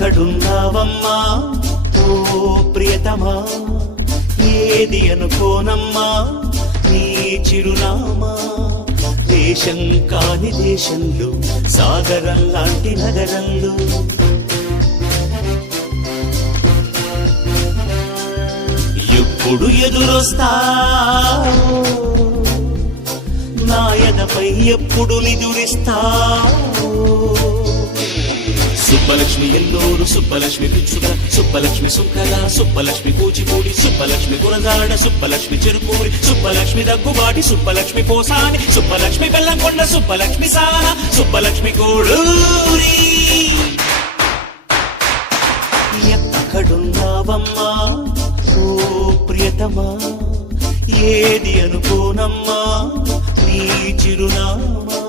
ఎక్కడున్నావమ్మా ఓ ప్రియతమా, ఏది అనుకోనమ్మా నీ చిరునామా. దేశం కాని దేశంలో, సాగరం లాంటి నగరంలో, ఎప్పుడు ఎదురొస్తావో, నాయనపై ఎప్పుడు నిదురిస్తావో. సుబ్బలక్ష్మి ఎల్లూరు, సుబ్బలక్ష్మి పిచ్చుక, సుబ్బలక్ష్మి సుంకల, సుబ్బలక్ష్మి కూచిపూడి, సుబ్బలక్ష్మి గురజాడ, సుబ్బలక్ష్మి చెరుకూరి, సుబ్బలక్ష్మి దగ్గుబాటి, సుబ్బలక్ష్మి పోసాని, సుబ్బలక్ష్మి బెల్లంకొండ, సుబ్బలక్ష్మి సాన, సుబ్బలక్ష్మి గూడూరి. ఎక్కడున్నావమ్మా ఓ ప్రియతమా, ఏది అనుకోనమ్మా నీ చిరునామా.